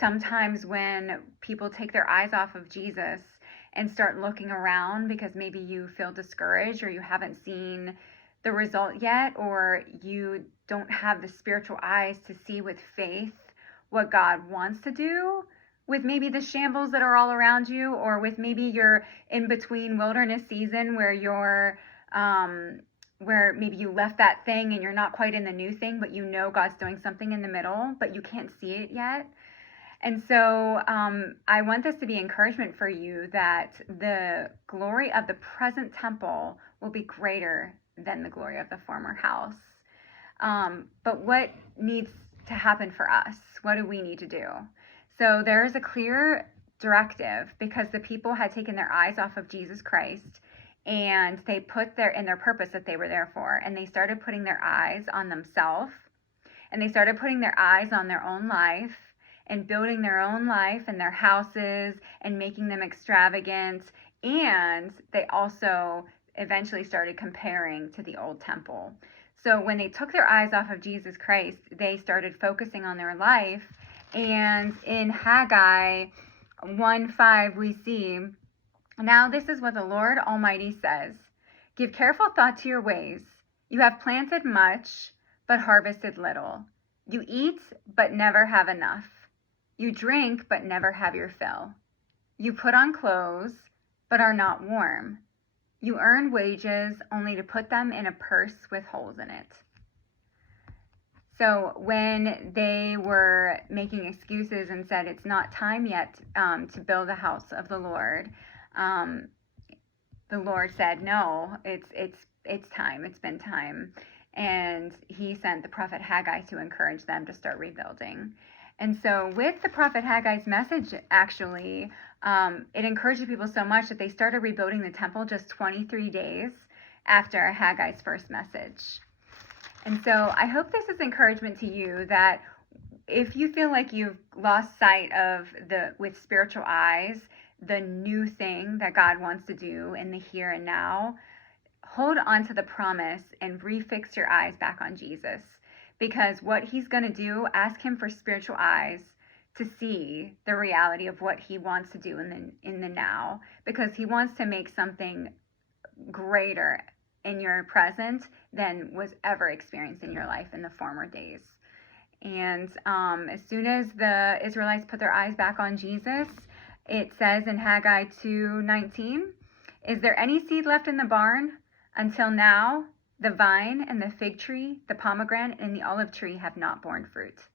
sometimes when people take their eyes off of Jesus and start looking around because maybe you feel discouraged or you haven't seen the result yet, or you don't have the spiritual eyes to see with faith what God wants to do with maybe the shambles that are all around you, or with maybe you're in between wilderness season where you're where maybe you left that thing and you're not quite in the new thing, but you know God's doing something in the middle, but you can't see it yet. And so I want this to be encouragement for you that the glory of the present temple will be greater than the glory of the former house. But what needs to happen for us? What do we need to do? So there is a clear directive, because the people had taken their eyes off of Jesus Christ, and they put in their purpose that they were there for, and they started putting their eyes on themselves, and they started putting their eyes on their own life and building their own life and their houses and making them extravagant. And they also eventually started comparing to the old temple. So when they took their eyes off of Jesus Christ, they started focusing on their life. And in Haggai 1:5, we see, "Now this is what the Lord Almighty says. Give careful thought to your ways. You have planted much, but harvested little. You eat, but never have enough. You drink, but never have your fill. You put on clothes, but are not warm. You earn wages only to put them in a purse with holes in it." So when they were making excuses and said it's not time yet to build the house of the Lord said, "No, it's time. It's been time." And he sent the prophet Haggai to encourage them to start rebuilding. And so with the prophet Haggai's message, actually, it encouraged people so much that they started rebuilding the temple just 23 days after Haggai's first message. And so I hope this is encouragement to you, that if you feel like you've lost sight of with spiritual eyes, the new thing that God wants to do in the here and now, hold on to the promise and refix your eyes back on Jesus. Because what he's going to do, ask him for spiritual eyes to see the reality of what he wants to do in the now. Because he wants to make something greater in your present than was ever experienced in your life in the former days. And as soon as the Israelites put their eyes back on Jesus, it says in Haggai 2:19, "Is there any seed left in the barn? Until now, the vine and the fig tree, the pomegranate and the olive tree have not borne fruit."